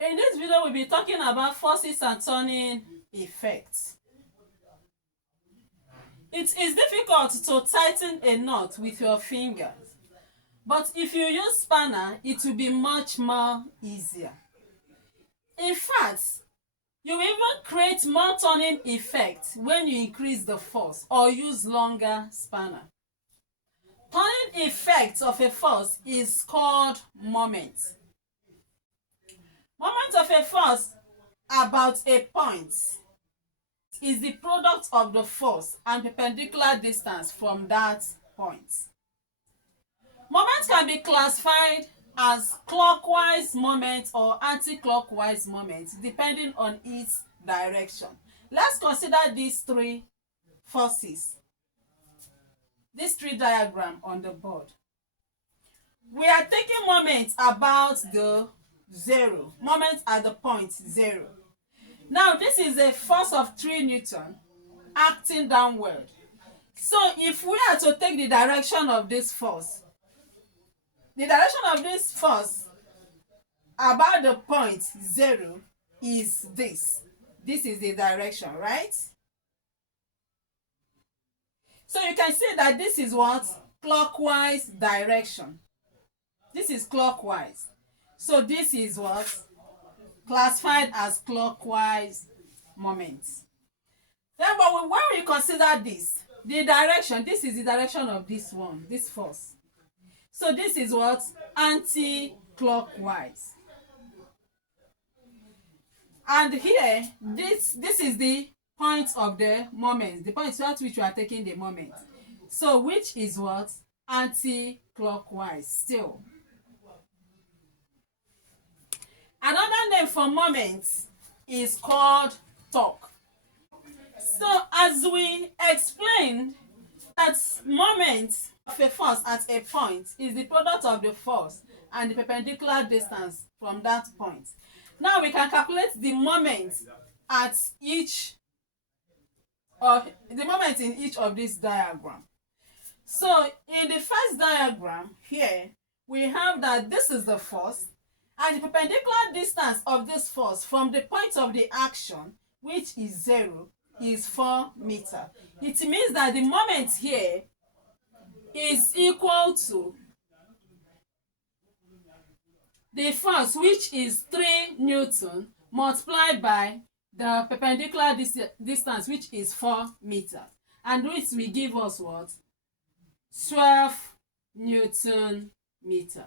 In this video, we'll be talking about forces and turning effects. It is difficult to tighten a knot with your fingers, but if you use spanner, it will be much more easier. In fact, you will even create more turning effect when you increase the force or use longer spanner. Turning effect of a force is called moment. Moment of a force about a point is the product of the force and perpendicular distance from that point. Moment can be classified as clockwise moment or anti-clockwise moment depending on its direction. Let's consider these three forces, these three diagrams on the board. We are taking moment about the zero, moment at the point 0. Now this is a force of 3 Newton acting downward. So if we are to take the direction of this force, about the point 0 is this. This is the direction, right? So you can see that this is what? Clockwise direction. This is clockwise. So this is what? Classified as clockwise moment. Then when we consider this, the direction, this is the direction of this one, this force. So this is what? Anti-clockwise. And here, this is the point of the moment, the point at which we are taking the moment. So which is what? Anti-clockwise still. Another name for moment is called torque. So as we explained, that moment of a force at a point is the product of the force and the perpendicular distance from that point. Now we can calculate the moment at each of the moment in each of these diagrams. So in the first diagram here, we have that this is the force, and the perpendicular distance of this force from the point of the action, which is 0, is 4 meters. It means that the moment here is equal to the force, which is 3 Newton, multiplied by the perpendicular distance, which is 4 meters. And which will give us what? 12 Newton meter.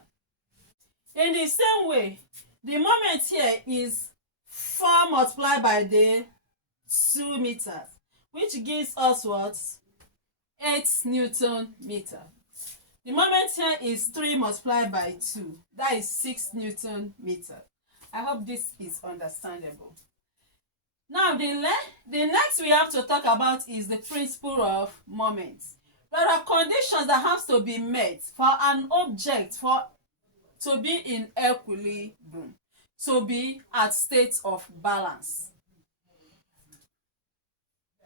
In the same way, the moment here is 4 multiplied by the 2 meters, which gives us what? 8 Newton meter. The moment here is 3 multiplied by 2. That is 6 Newton meter. I hope this is understandable. Now, the next we have to talk about is the principle of moment. There are conditions that have to be met for an object to be in equilibrium, to be at state of balance.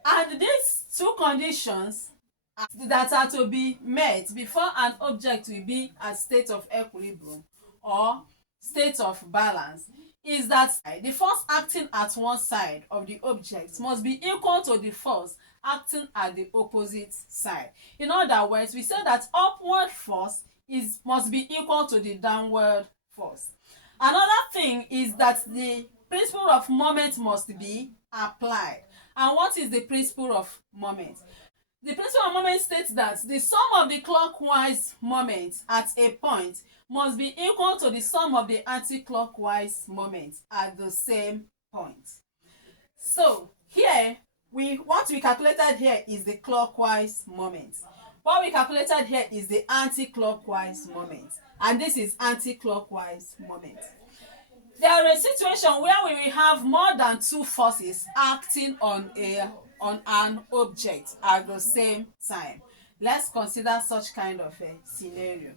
And these two conditions that are to be met before an object will be at state of equilibrium or state of balance is that the force acting at one side of the object must be equal to the force acting at the opposite side. In other words, we say that upward force must be equal to the downward force. Another thing is that the principle of moment must be applied. And what is the principle of moment? The principle of moment states that the sum of the clockwise moments at a point must be equal to the sum of the anti-clockwise moments at the same point. So here, what we calculated here is the clockwise moment. What we calculated here is the anti-clockwise moment. And this is anti-clockwise moment. There is a situation where we will have more than 2 forces acting on an object at the same time. Let's consider such kind of a scenario.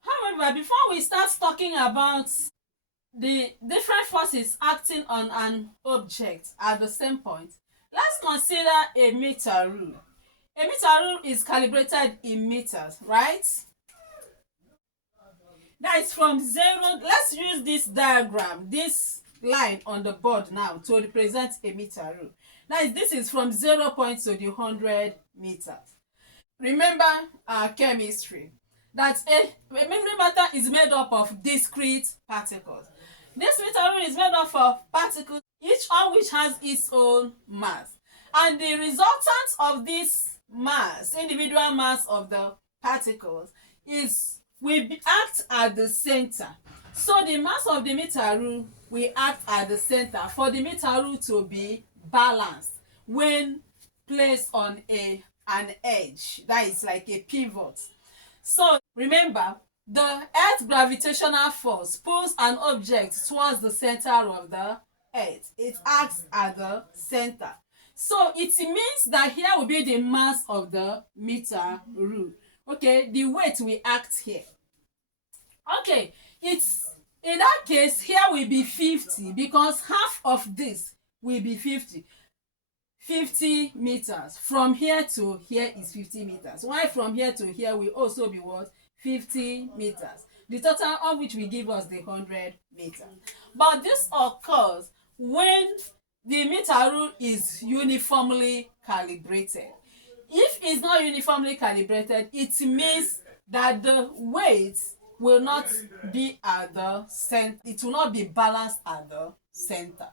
However, before we start talking about the different forces acting on an object at the same point, let's consider a meter rule. A meter rule is calibrated in meters, right? That is from 0. Let's use this diagram, this line on the board now, to represent a meter rule. That is, this is from 0 point to the 100 meters. Remember our chemistry, that a moving matter is made up of discrete particles. This meter rule is made up of particles, each of which has its own mass, and the resultant of this mass, individual mass of the particles, is will act at the center. So the mass of the meter rule will act at the center for the meter rule to be balanced when placed on an edge, that is like a pivot. So remember, the earth gravitational force pulls an object towards the center of the earth. It acts at the center. So it means that here will be the mass of the meter rule. Okay, the weight will act here. Okay, it's in that case here will be 50, because half of this will be 50 meters. From here to here is 50 meters. Why from here to here will also be what? 50 meters. The total of which will give us the 100 meters. But this occurs when the meter rule is uniformly calibrated. If it's not uniformly calibrated, it means that the weight will not be at the center. It will not be balanced at the center.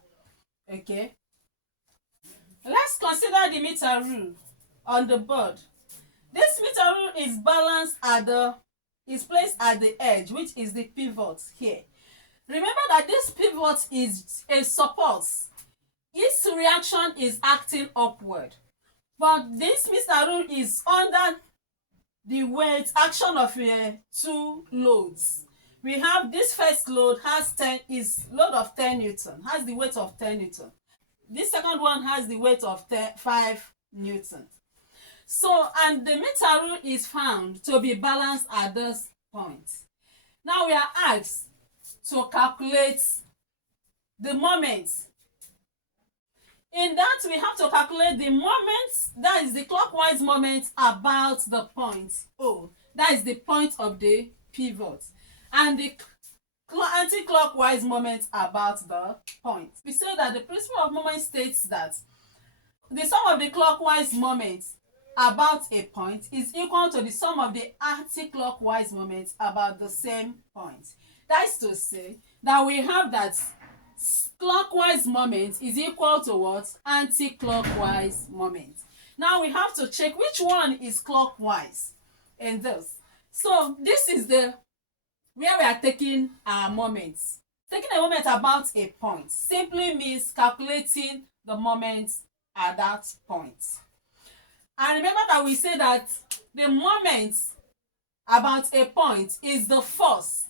Okay? Let's consider the meter rule on the board. This meter rule is balanced is placed at the edge, which is the pivot here. Remember that this pivot is a support. Its reaction is acting upward. But this meter rule is under the weight action of two loads. We have this first load is load of 10 newton, has the weight of 10 newton. This second one has the weight of 5 newtons. So, and the meter rule is found to be balanced at this point. Now we are asked to calculate the moment. In that, we have to calculate the moment, that is the clockwise moment about the point O. That is the point of the pivot. And the anti-clockwise moment about the point. We say that the principle of moment states that the sum of the clockwise moments about a point is equal to the sum of the anti-clockwise moments about the same point. That is to say that we have that clockwise moment is equal to what? Anti-clockwise moment. Now we have to check which one is clockwise in this. So this is the where we are taking our moments. Taking a moment about a point simply means calculating the moment at that point. And remember that we say that the moment about a point is the force,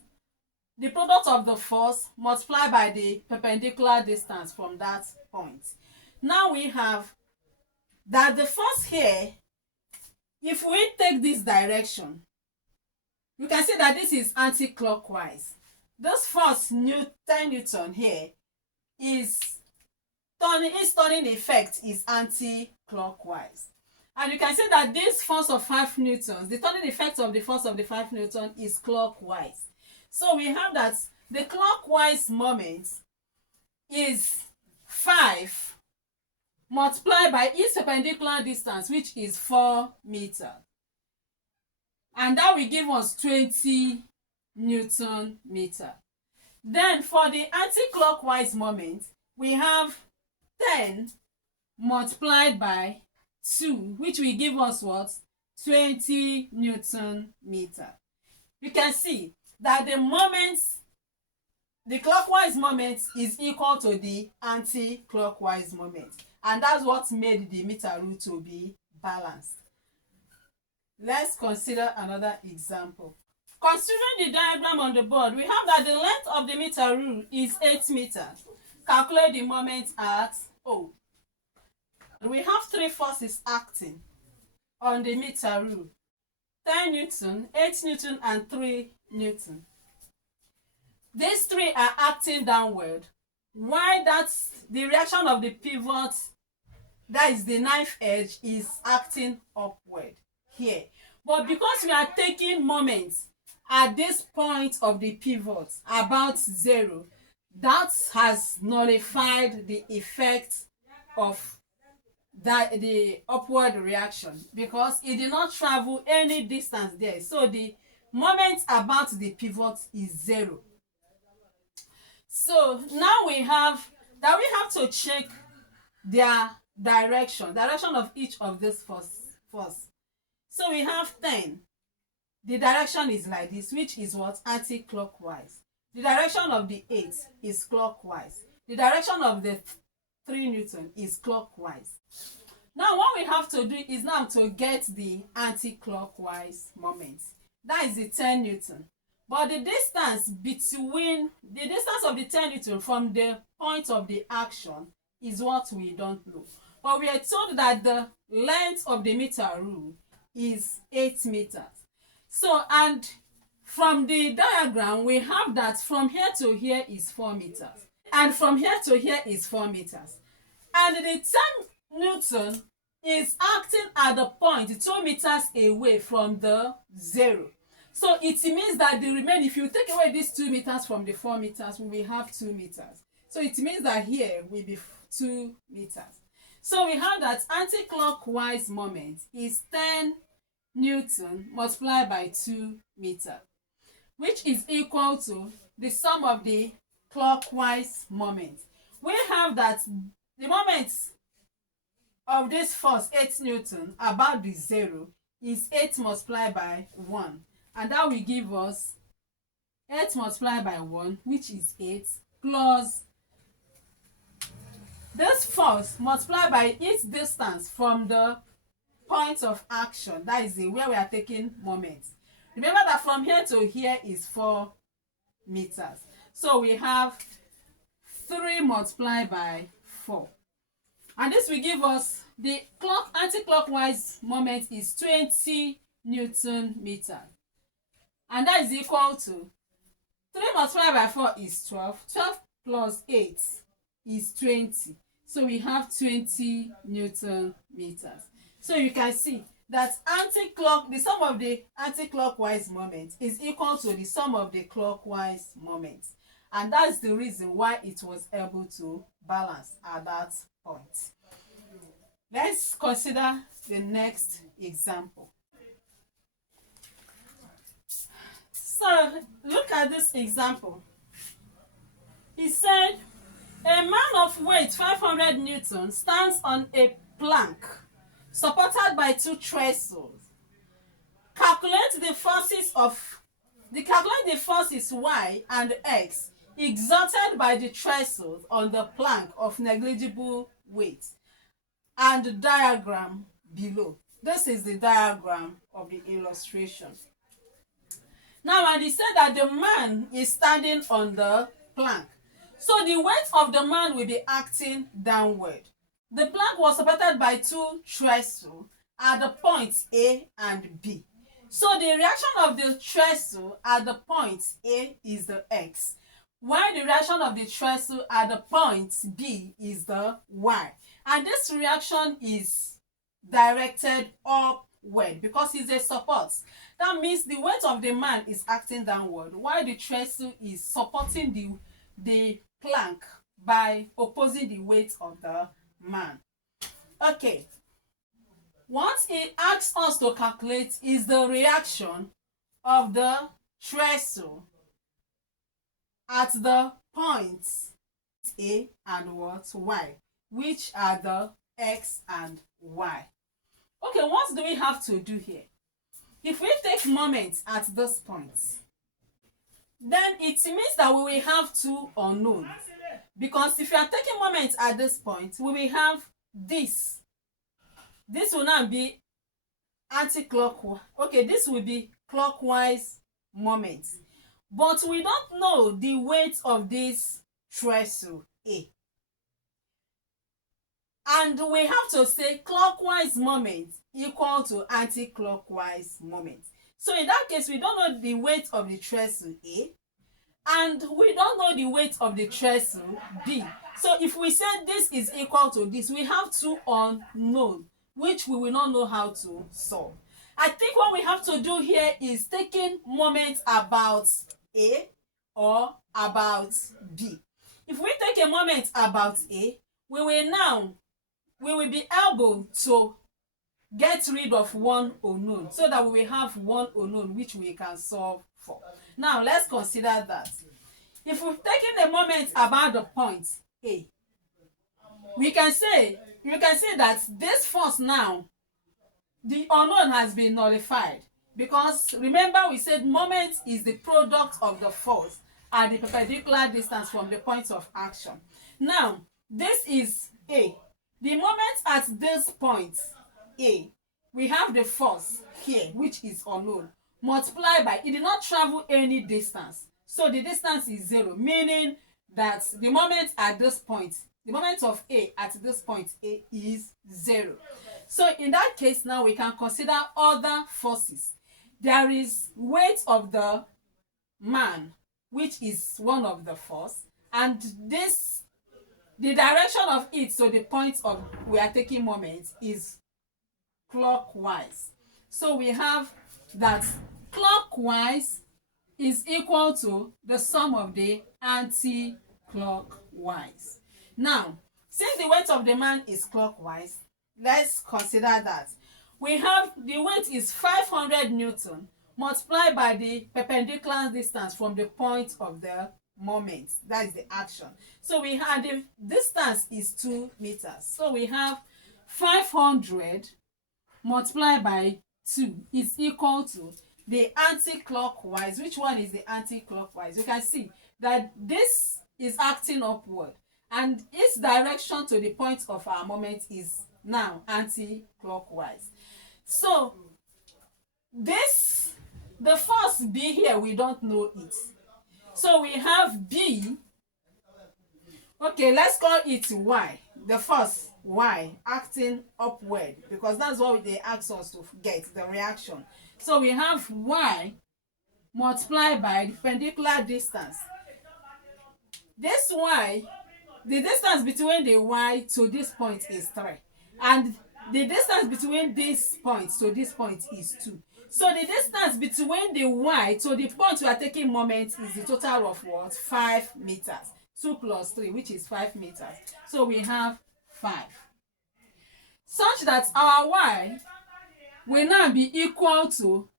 the product of the force multiplied by the perpendicular distance from that point. Now we have that the force here, if we take this direction, you can see that this is anti-clockwise. This force 10 newton here is its turning effect is anti-clockwise. And you can see that this force of 5 newtons, the turning effect of the force of the 5 newton is clockwise. So we have that the clockwise moment is 5 multiplied by its perpendicular distance, which is 4 meters. And that will give us 20 newton meter. Then for the anti-clockwise moment, we have 10 multiplied by 2, which will give us what? 20 newton meter. You can see that the clockwise moment is equal to the anti-clockwise moment. And that's what made the meter rule to be balanced. Let's consider another example. Considering the diagram on the board, we have that the length of the meter rule is 8 meters. Calculate the moment at O. We have 3 forces acting on the meter rule: 10 newton, 8 newton, and 3 newton. These 3 are acting downward, while that's the reaction of the pivot, that is the knife edge, is acting upward here. But because we are taking moments at this point of the pivot about 0, that has nullified the effect of that the upward reaction, because it did not travel any distance there. So the moment about the pivot is 0. So now we have to check their direction of each of these force. So we have 10. The direction is like this, which is what? Anti-clockwise. The direction of the 8 is clockwise. The direction of the 3 Newton is clockwise. Now what we have to do is now to get the anti-clockwise moment. That is the 10 Newton. But the distance of the 10 Newton from the point of the action is what we don't know. But we are told that the length of the meter rule is 8 meters. So, and from the diagram, we have that from here to here is 4 meters. And from here to here is 4 meters. And the 10 Newton is acting at the point 2 meters away from the 0. So it means that the remaining, if you take away these 2 meters from the 4 meters, we will have 2 meters. So it means that here will be 2 meters. So we have that anti-clockwise moment is 10 Newton multiplied by 2 meters, which is equal to the sum of the clockwise moment. We have that the moment of this force 8 Newton about the 0 is 8 multiplied by 1, and that will give us 8 multiplied by 1, which is 8, plus this force multiplied by its distance from the point of action, that is where we are taking moment. Remember that from here to here is 4 meters. So we have 3 multiplied by 4. And this will give us the anti-clockwise moment is 20 Newton meter. And that is equal to 3 multiplied by 4 is 12. 12 plus 8 is 20. So we have 20 Newton meters. So you can see that the sum of the anti-clockwise moment is equal to the sum of the clockwise moment. And that's the reason why it was able to balance at that point. Let's consider the next example. So look at this example. He said, a man of weight 500 Newton stands on a plank supported by 2 trestles. Calculate the forces y and x exerted by the trestles on the plank of negligible weight, and the diagram below. This is the diagram of the illustration. Now, and he said that the man is standing on the plank. So the weight of the man will be acting downward. The plank was supported by 2 trestles at the points A and B. So the reaction of the trestle at the point A is the x, while the reaction of the trestle at the point B is the y. And this reaction is directed upward because it's a support. That means the weight of the man is acting downward, while the trestle is supporting the plank by opposing the weight of the man. Okay. What it asks us to calculate is the reaction of the trestle at the points A and what? Y, which are the x and y. Okay, what do we have to do here? If we take moments at this point, then it means that we will have 2 unknowns. Because if you are taking moments at this point, we will have this. This will now be anti-clockwise. Okay, this will be clockwise moments. But we don't know the weight of this trestle A. And we have to say clockwise moment equal to anti-clockwise moment. So in that case, we don't know the weight of the trestle A, and we don't know the weight of the trestle B. So if we say this is equal to this, we have 2 unknown, which we will not know how to solve. I think what we have to do here is taking moments about A or about B. If we take a moment about A, we will be able to get rid of one unknown so that we will have one unknown which we can solve for. Now let's consider that. If we've taken a moment about the point A, we can say you can see that this force now, the unknown has been nullified, because remember we said moment is the product of the force and the perpendicular distance from the point of action. Now this is A. The moment at this point A, we have the force here which is unknown, multiplied by, it did not travel any distance, so the distance is 0, meaning that the moment at this point, the moment of A at this point A is 0. So in that case now we can consider other forces. There is weight of the man, which is one of the force, and this, the direction of it to the point of we are taking moment is clockwise. So we have that clockwise is equal to the sum of the anti-clockwise. Now, since the weight of the man is clockwise, let's consider that. We have the weight is 500 Newton multiplied by the perpendicular distance from the point of the moment, that is the action. So we have the distance is 2 meters. So we have 500 multiplied by 2 is equal to the anti-clockwise. Which one is the anti-clockwise? You can see that this is acting upward and its direction to the point of our moment is now anti-clockwise. So this, the force B here, we don't know it. So we have B. Okay, let's call it Y. The force Y acting upward, because that's what they ask us to get, the reaction. So we have Y multiplied by the perpendicular distance. This Y, the distance between the Y to this point is 3. And the distance between this point to this point is 2. So the distance between the Y to the point we are taking moment is the total of what? 5 meters. 2 plus 3, which is 5 meters. So we have 5. Such that our Y will now be equal to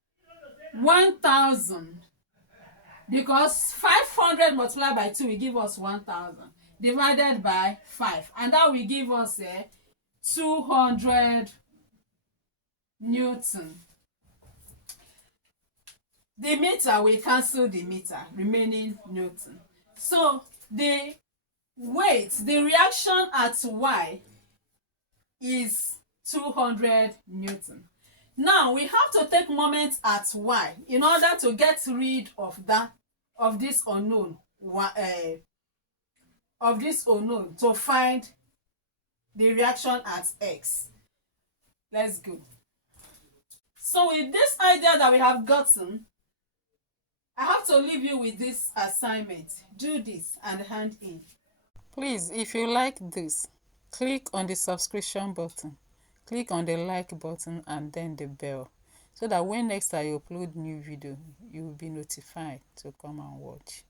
1,000, because 500 multiplied by 2 will give us 1,000 divided by 5, and that will give us 200 Newton. The meter will cancel the meter, remaining Newton. So the weight, the reaction at Y is 200 Newton. Now we have to take moment at Y in order to get rid of that, of this unknown, to find the reaction at X. Let's go. So with this idea that we have gotten, I have to leave you with this assignment. Do this and hand in. Please, if you like this, click on the subscription button, click on the like button and then the bell, so that when next I upload new video, you will be notified to come and watch.